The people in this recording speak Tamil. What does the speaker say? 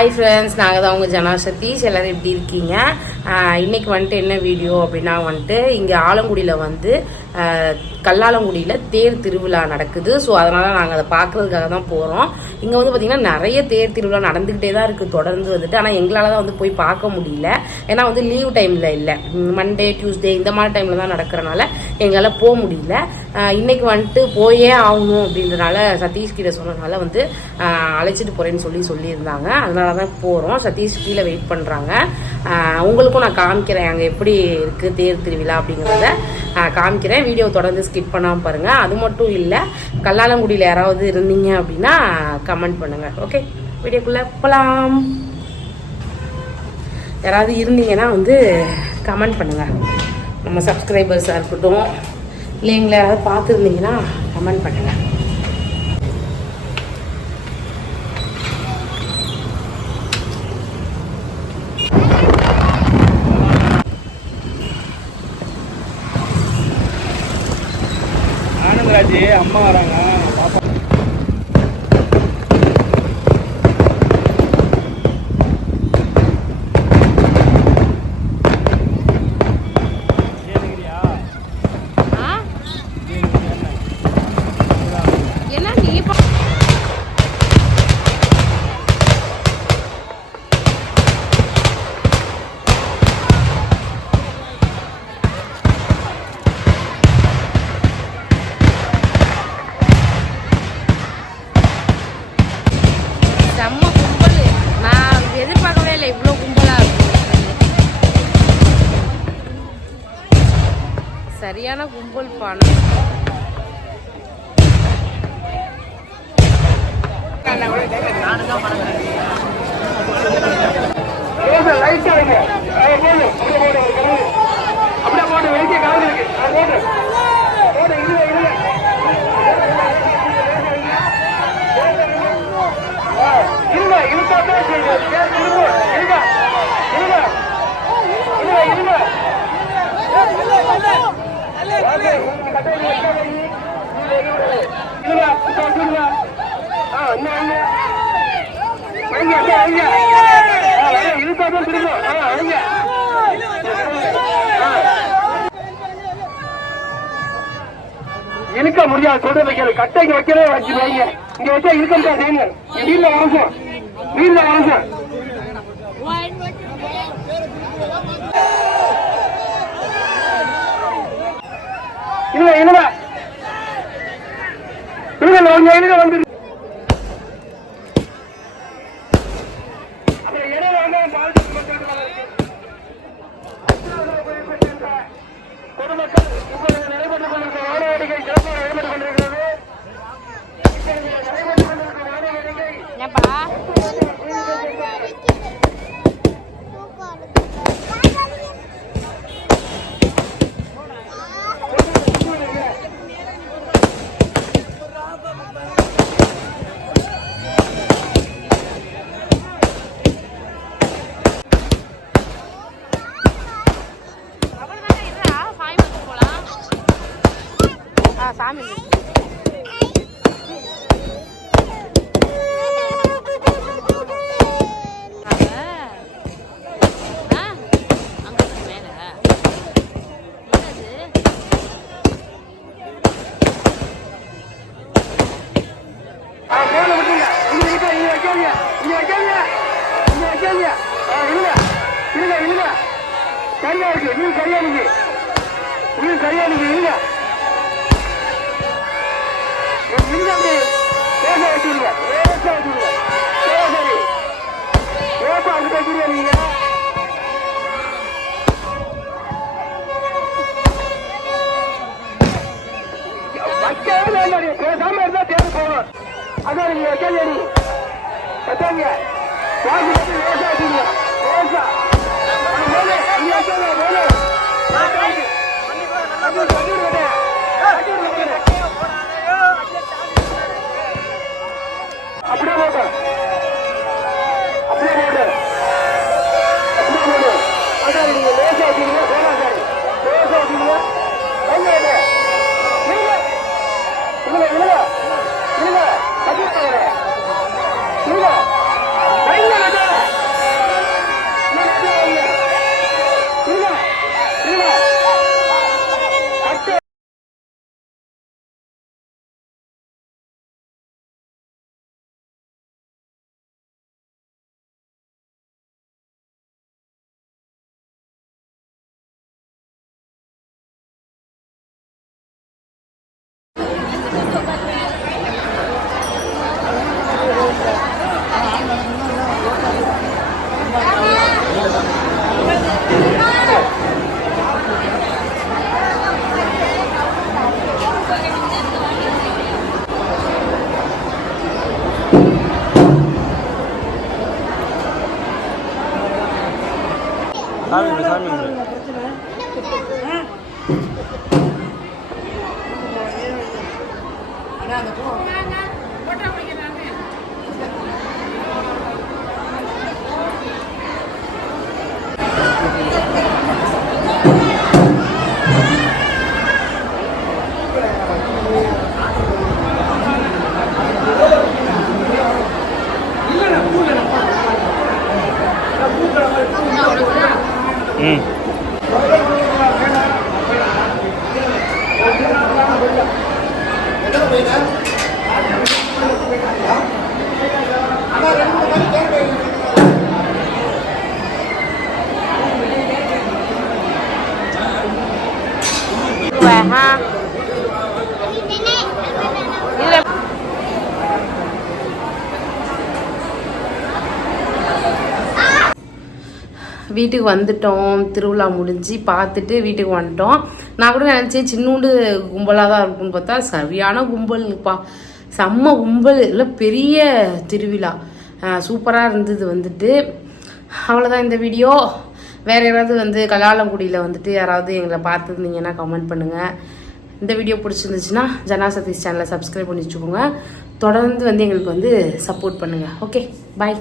ஹாய் ஃப்ரெண்ட்ஸ் நாங்கள் தான் உங்கள் ஜனா சதீஷ் எல்லோரும் எப்படி இருக்கீங்க? இன்றைக்கி இன்னைக்கு வந்துட்டு என்ன வீடியோ அப்படின்னா வந்துட்டு இங்கே ஆலங்குடியில் வந்து கல்லாலங்குடியில் தேர் திருவிழா நடக்குது. ஸோ அதனால் நாங்கள் அதை பார்க்குறதுக்காக தான் போகிறோம் இங்கே வந்து பார்த்திங்கன்னா நிறைய தேர் திருவிழா நடந்துக்கிட்டே தான் இருக்குது தொடர்ந்து வந்துட்டு. ஆனால் எங்களால் தான் வந்து போய் பார்க்க முடியல. ஏன்னா வந்து லீவ் டைமில் இல்லை. மண்டே டியூஸ்டே இந்த மாதிரி டைமில் தான் நடக்கிறனால எங்களால் போக முடியல. இன்றைக்கி வந்துட்டு போயே ஆகணும் அப்படின்றனால சதீஷ் கிட்ட சொன்னதுனால வந்து அழைச்சிட்டு போகிறேன்னு சொல்லி சொல்லியிருந்தாங்க. அதனால தான் போகிறோம் சதீஷ் கீழே வெயிட் பண்ணுறாங்க உங்களுக்கும் நான் காமிக்கிறேன். அங்கே எப்படி இருக்குது தேர் திருவிழா அப்படிங்கிறத. காமிக்கிறேன். வீடியோ தொடர்ந்து ஸ்கிப் பண்ணாமல் பாருங்கள் அது மட்டும் இல்லை கல்லாலங்குடியில் யாராவது இருந்தீங்க அப்படின்னா கமெண்ட் பண்ணுங்கள் ஓகே வீடியோக்குள்ளே போகலாம் யாராவது இருந்தீங்கன்னா வந்து கமெண்ட் பண்ணுங்கள் நம்ம சப்ஸ்கிரைபர்ஸாக இருக்கட்டும் இல்லை எங்களை யாராவது பார்த்துருந்தீங்கன்னா கமெண்ட் பண்ணுங்கள் அம்மா வராங்க. பாப்பா? என்ன? நீ சரியான கும்பல் பானை அப்படியே போடு வெளியே கலந்து இருக்கு அது போடு போடு இல்ல இல்ல இருங்க இருக்காட்டே செய்யுங்க இருங்க இருங்க இருங்க இருங்க இருங்க இழுக்க முடியாது சொல்ற வைக்கிறது கட்டைக்கு வைக்கிறதே வச்சு வைங்க இங்க வச்சா இழுக்க முடியாது செய்யுங்க வீட்டுல வரணும் வீட்டுல வரணும் இல்ல இல்ல இல்ல இழுங்க. சரியா இருக்கு நீ சரியா இருக்கு நீ சரியா இருக்கு இழுங்க பேசாம இருந்தா தேடி போகணும் அதான் நீங்க வைக்கலையா நீ வைக்காதீங்க வாசி வச்சு லேசா வச்சுடுங்க லேசா get down. 嗯好的好的 ஆ வீட்டுக்கு வந்துட்டோம். திருவிழா முடிஞ்சு பார்த்துட்டு வீட்டுக்கு வந்துட்டோம். நான் கூட நினச்சேன் சின்னூண்டு கும்பலாக தான் இருக்கும்னு பார்த்தா சரியான கும்பல்ப்பா செம்ம கும்பல். இல்லை பெரிய திருவிழா. சூப்பராக இருந்தது வந்துட்டு. அவ்வளோதான் இந்த வீடியோ. வேறு யாராவது வந்து கலாலங்குடியில் வந்துட்டு யாராவது எங்களை பார்த்துருந்தீங்கன்னா கமெண்ட் பண்ணுங்கள் இந்த வீடியோ பிடிச்சிருந்துச்சுன்னா ஜனா சதீஷ் சேனலை சப்ஸ்கிரைப் பண்ணி வச்சுக்கோங்க. தொடர்ந்து வந்து எங்களுக்கு வந்து சப்போர்ட் பண்ணுங்கள் ஓகே பாய்